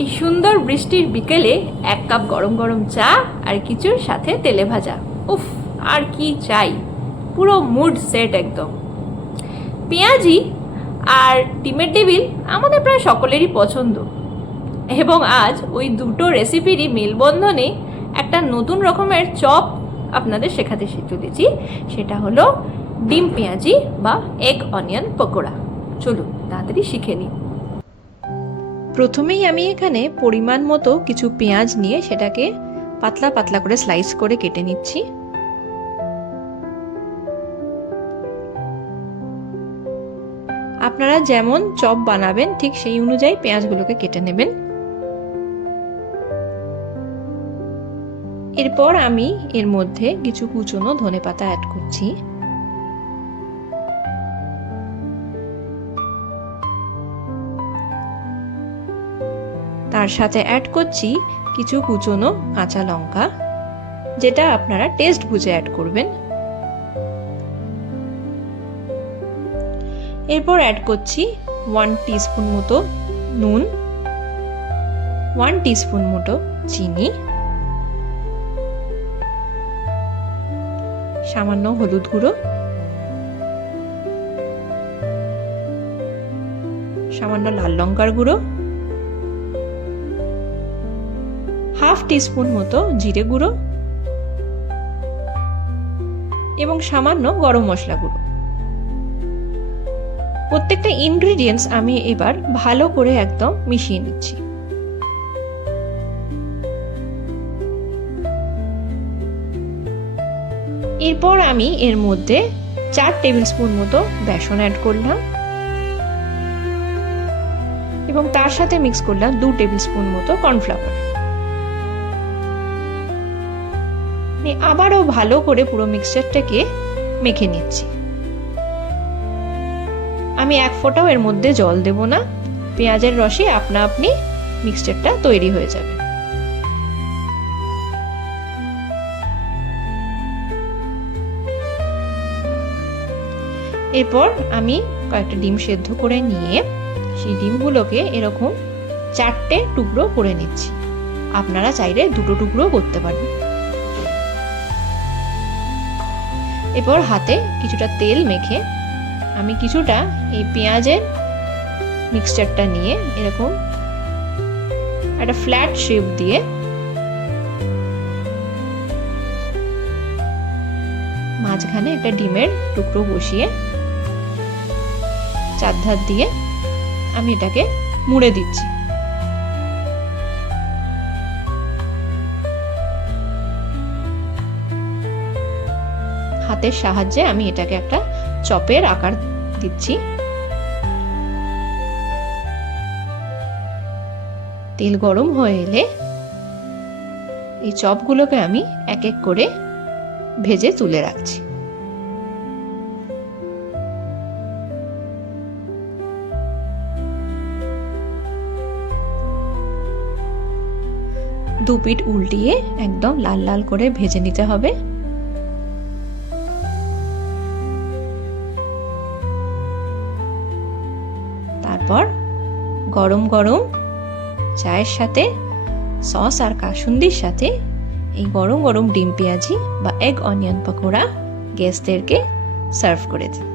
এই সুন্দর বৃষ্টির বিকেলে 1 কাপ গরম গরম চা আর কিছুর সাথে তেলে ভাজা, উফ, আর কি চাই। পুরো মুড সেট একদম। পেঁয়াজি আর ডিমের টেবিল আমাদের প্রায় সকলেরই পছন্দ, এবং আজ ওই দুটো রেসিপিরই মেলবন্ধনে একটা নতুন রকমের চপ আপনাদের শেখাতে চলেছি। সেটা হলো ডিম পেঁয়াজি বা এগ অনিয়ন পকোড়া। চলুন তাড়াতাড়ি শিখে নিই। প্রথমেই আমি এখানে পরিমাণ মতো কিছু পেঁয়াজ নিয়ে সেটাকে পাতলা পাতলা করে স্লাইস করে কেটে নিচ্ছি। আপনারা যেমন চপ বানাবেন ঠিক সেই অনুযায়ী পেঁয়াজগুলোকে কেটে নেবেন। এরপর আমি এর মধ্যে কিছু কুচনো ধনেপাতা অ্যাড করছি। তার সাথে অ্যাড করছি কিছু কুচনো কাঁচা লঙ্কা, যেটা আপনারা টেস্ট বুঝে অ্যাড করবেন। এরপর অ্যাড করছি 1 টিস্পুন মতো নুন, 1 টিস্পুন মতো চিনি, সামান্য হলুদ গুঁড়ো, সামান্য লাল লঙ্কার গুঁড়ো, হাফ টিস্পুন মতো জিরে গুঁড়ো এবং সামান্য গরম মশলা গুঁড়ো। প্রত্যেকটা ইনগ্রেডিয়েন্টস আমি এবার ভালো করে একদম মিশিয়ে নিচ্ছি। এরপর আমি এর মধ্যে 4 টেবিল স্পুন মতো বেসন অ্যাড করলাম এবং তার সাথে মিক্স করলাম 2 টেবিল স্পুন মতো কর্নফ্লাওয়ার। আবারও ভালো করে পুরো মিক্সচারটাকে মেখে নিচ্ছি। আমি 1 ফোঁটাও এর মধ্যে জল দেব না, পেঁয়াজের রসে আপনা আপনি মিক্সচারটা তৈরি হয়ে যাবে। এরপর আমি কয়েকটা ডিম সেদ্ধ করে নিয়ে সেই ডিমগুলোকে এরকম 4টে টুকরো করে নিচ্ছি। আপনারা চাইলে 2টো টুকরো করতে পারেন। এরপর হাতে কিছুটা তেল মেখে আমি কিছুটা এই পেঁয়াজের মিক্সচারটা নিয়ে এরকম একটা ফ্ল্যাট শেপ দিয়ে মাঝখানে একটা ডিমের টুকরো বসিয়ে চারধার দিয়ে আমি এটাকে মুড়ে দিচ্ছি। হাতের সাহায্যে আমি এটাকে একটা চপের আকার দিচ্ছি। তেল গরম হয়ে এলে এই চপগুলোকে আমি এক এক করে ভেজে তুলে রাখছি। দুপিঠ উল্টিয়ে একদম লাল লাল করে ভেজে নিতে হবে। তারপর গরম গরম চায়ের সাথে সস আর কাসুন্দির সাথে এই গরম গরম ডিম পেঁয়াজি বা এগ অনিয়ন পকোড়া গেস্টদেরকে সার্ভ করে দিন।